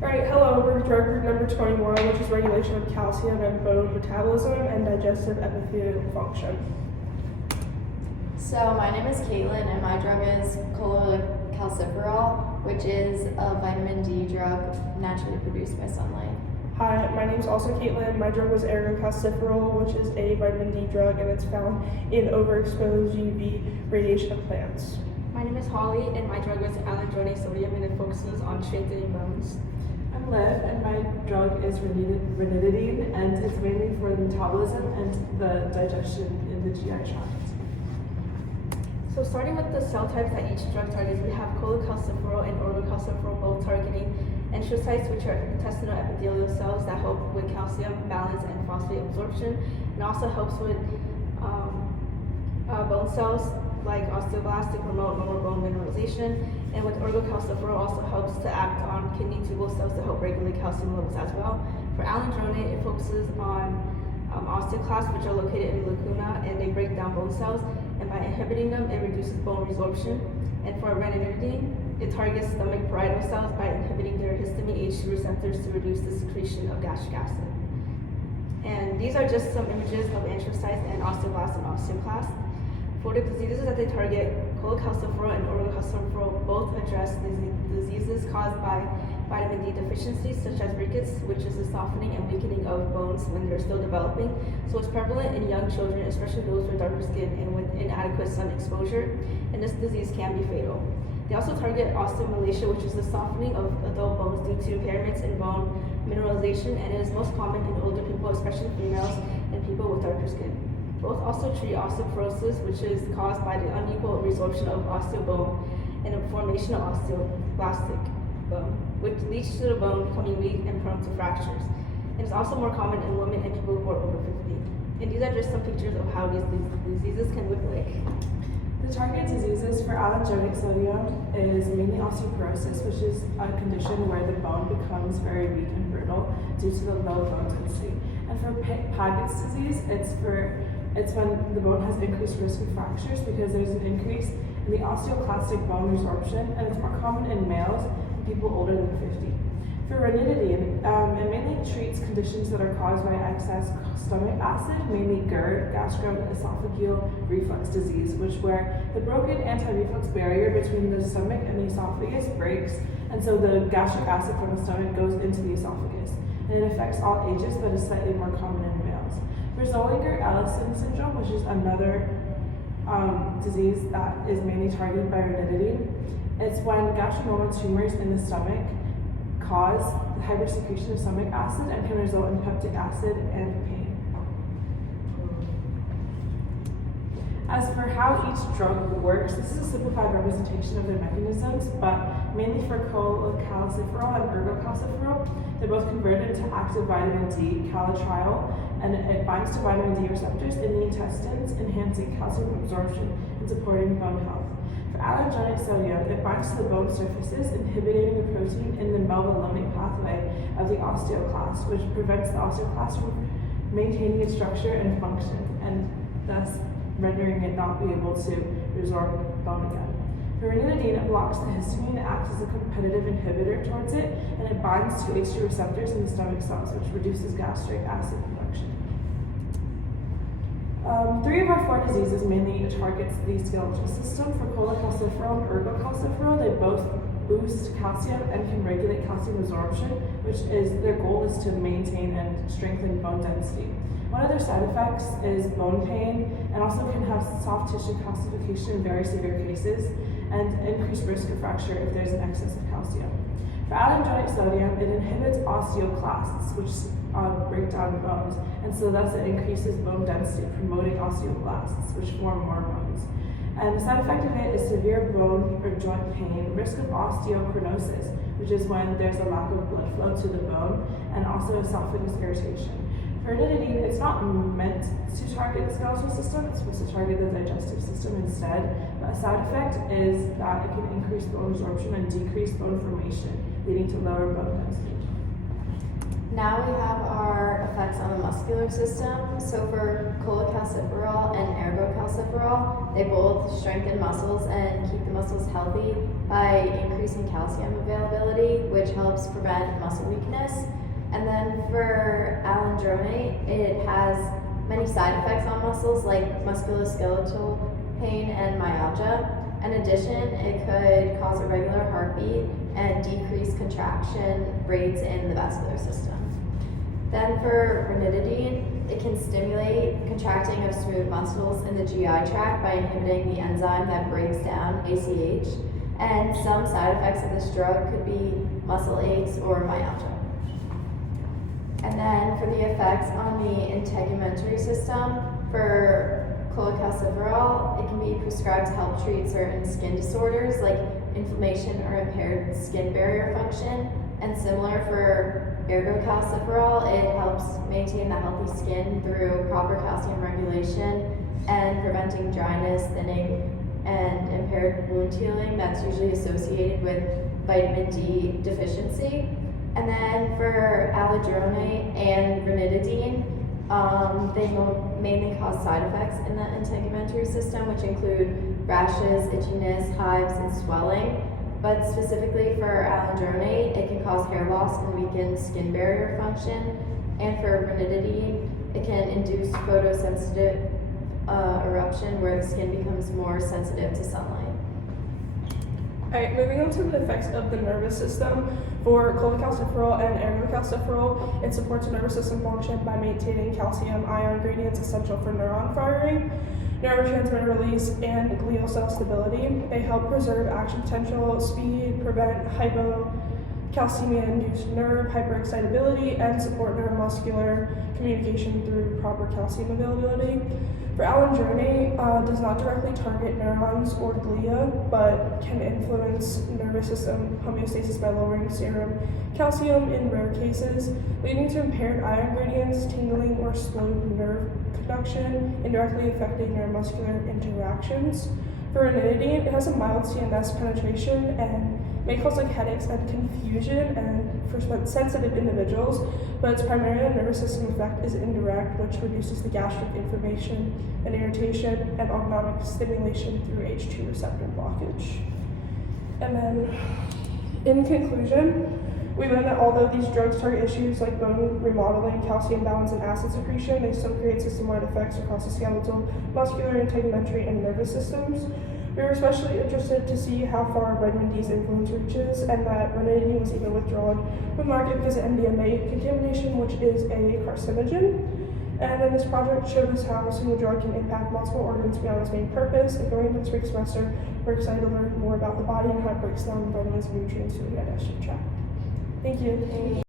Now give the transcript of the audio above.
Alright, hello, we're drug group number 21, which is regulation of calcium and bone metabolism and digestive epithelial function. So my name is Caitlin, and my drug is cholecalciferol, which is a vitamin D drug naturally produced by sunlight. Hi, my name is also Caitlin. My drug was ergocalciferol, which is a vitamin D drug, and it's found in overexposed UV radiation of plants. My name is Holly, and my drug is alendronate sodium, and it focuses on strengthening bones. I'm Liv, and my drug is ranitidine, and it's mainly for the metabolism and the digestion in the GI tract. So starting with the cell types that each drug targets, we have cholecalciferol and orgocalciferol both targeting enterocytes, which are intestinal epithelial cells that help with calcium balance and phosphate absorption, and also helps with bone cells like osteoblasts to promote normal bone mineralization. And with orgocalciferol also helps to act on kidney tubule cells to help regulate calcium levels as well. For alendronate, it focuses on osteoclasts, which are located in the lacuna, and they break down bone cells, and by inhibiting them, it reduces bone resorption. And for ranitidine, it targets stomach parietal cells by inhibiting their histamine H2 receptors to reduce the secretion of gastric acid. And these are just some images of enterocytes and osteoblasts and osteoclasts. For the diseases that they target, cholecalciferol and orgocalciferol both address diseases caused by vitamin D deficiencies, such as rickets, which is the softening and weakening of bones when they're still developing. So it's prevalent in young children, especially those with darker skin and with inadequate sun exposure, and this disease can be fatal. They also target osteomalacia, which is the softening of adult bones due to impairments in bone mineralization, and it is most common in older people, especially females and people with darker skin. Both also treat osteoporosis, which is caused by the unequal resorption of osteobone and the formation of osteoblastic bone, which leads to the bone becoming weak and prone to fractures. And it's also more common in women and people who are over 50. And these are just some pictures of how these diseases can look like. The target diseases for alendronate sodium is mainly osteoporosis, which is a condition where the bone becomes very weak and brittle due to the low bone density. And for Paget's disease, it's when the bone has increased risk of fractures because there's an increase in the osteoclastic bone resorption, and it's more common in males and people older than 50. For ranitidine, it mainly treats conditions that are caused by excess stomach acid, mainly GERD, gastroesophageal reflux disease, where the broken anti-reflux barrier between the stomach and the esophagus breaks, and so the gastric acid from the stomach goes into the esophagus. And it affects all ages, but is slightly more common in males. For Zollinger-Ellison syndrome, which is another disease that is mainly targeted by ranitidine, it's when gastronormal tumors in the stomach cause the hypersecretion of stomach acid and can result in peptic acid and pain. As for how each drug works, this is a simplified representation of their mechanisms, but mainly for cholecalciferol and ergocalciferol, they're both converted to active vitamin D, calatriol, and it binds to vitamin D receptors in the intestines, enhancing calcium absorption and supporting bone health. For alendronate sodium, it binds to the bone surfaces, inhibiting a protein in the mevalonic pathway of the osteoclast, which prevents the osteoclast from maintaining its structure and function, and thus rendering it not be able to resorb bone again. For ranitidine, it blocks the histamine and acts as a competitive inhibitor towards it, and it binds to H2 receptors in the stomach cells, which reduces gastric acid production. 3 of our 4 diseases mainly targets the skeletal system. For cholecalciferol and ergocalciferol, they both boost calcium and can regulate calcium absorption, which is their goal is to maintain and strengthen bone density. One of their side effects is bone pain, and also can have soft tissue calcification in very severe cases, and increased risk of fracture if there's an excess of calcium. For alendronate sodium, it inhibits osteoclasts, which break down bones, and so thus it increases bone density, promoting osteoblasts, which form more bones. And the side effect of it is severe bone or joint pain, risk of osteochronosis, which is when there's a lack of blood flow to the bone, and also esophagus irritation. For ranitidine, it's not meant to target the skeletal system, it's supposed to target the digestive system instead, but a side effect is that it can increase bone absorption and decrease bone formation, leading to lower bone density. Now we have our effects on the muscular system. So for cholecalciferol and ergocalciferol, they both strengthen muscles and keep the muscles healthy by increasing calcium availability, which helps prevent muscle weakness. And then for alendronate, it has many side effects on muscles like musculoskeletal pain and myalgia. In addition, it could cause irregular heartbeat and decrease contraction rates in the vascular system. Then for ranitidine, it can stimulate contracting of smooth muscles in the GI tract by inhibiting the enzyme that breaks down ACH. And some side effects of this drug could be muscle aches or myalgia. And then for the effects on the integumentary system, for cholecalciferol, it can be prescribed to help treat certain skin disorders like inflammation or impaired skin barrier function. And similar for ergocalciferol, it helps maintain the healthy skin through proper calcium regulation and preventing dryness, thinning, and impaired wound healing that's usually associated with vitamin D deficiency. And then for alendronate and ranitidine, they mainly cause side effects in the integumentary system, which include rashes, itchiness, hives, and swelling. But specifically for alendronate, it can cause hair loss and weaken skin barrier function. And for ranitidine, it can induce photosensitive eruption where the skin becomes more sensitive to sunlight. Alright, moving on to the effects of the nervous system. For cholecalciferol and ergocalciferol, it supports nervous system function by maintaining calcium ion gradients essential for neuron firing, neurotransmitter release, and glial cell stability. They help preserve action potential, speed, prevent hypocalcemia-induced nerve hyperexcitability, and support neuromuscular communication through proper calcium availability. For alendronate, does not directly target neurons or glia, but can influence nervous system homeostasis by lowering serum calcium in rare cases, leading to impaired ion gradients, tingling, or slowed nerve conduction, indirectly affecting neuromuscular interactions. For ranitidine, it has a mild CNS penetration and may cause headaches and confusion and for sensitive individuals, but its primary nervous system effect is indirect, which reduces the gastric inflammation and irritation and autonomic stimulation through H2 receptor blockage. And then, in conclusion, we learned that although these drugs target issues like bone remodeling, calcium balance, and acid secretion, they still create system-wide effects across the skeletal, muscular, integumentary, and nervous systems. We were especially interested to see how far vitamin D's influence reaches, and that ranitidine was even withdrawn from the market because of MDMA contamination, which is a carcinogen. And then this project showed us how a single drug can impact multiple organs beyond its main purpose. And going into this week's semester, we're excited to learn more about the body and how it breaks down vitamins and nutrients through the digestive tract. Thank you.